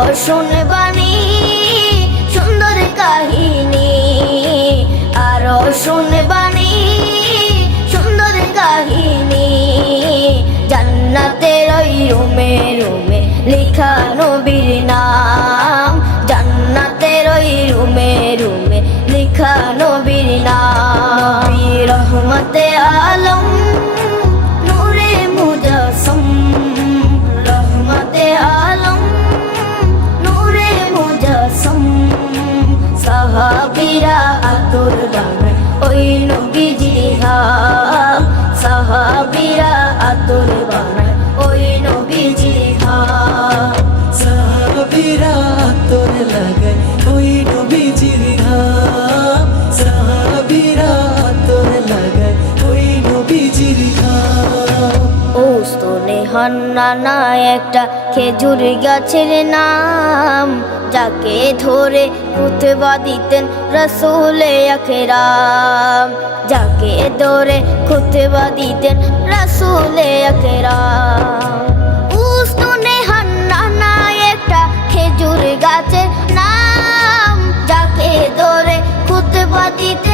আরও বাণী সুন্দর কাহিনী। আরও বাণী সুন্দর কাহিনী। জান্নাতের ওই রুমে আতর বানায় ওই নবীজির ঘাম সাহাবিরা আতর বানায় ওই নবীজির হান্নানা একটা খেজুর গাছের নাম, যাকে ধরে খুতবা দিতেন রসুলে আখেরাম যাকে ধরে খুতবা দিতেন রসুলে আখেরাম উস্তনে একটা খেজুর গাছের নাম, যাকে ধরে খুতবা দিতেন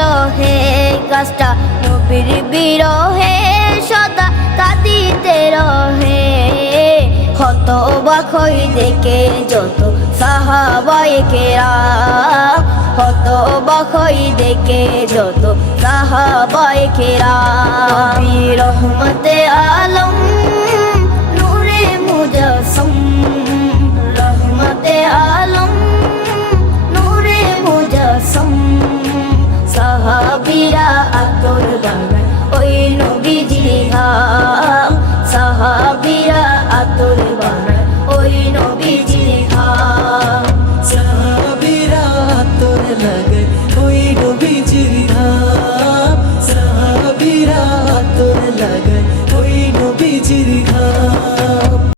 রহে গাছটা নবীর বিরহে, সদা কাঁদিতে রহে। হত বাখই দেখে যত সাহাবাই কেরাম হত বাখই দেখে যত সাহাবাই কেরাম রহমতে আলম সাহাবিরা আতর ডাঙায় ওই নবীজি হাম। সাহাবিরা আতর বানায় ওই নবীজি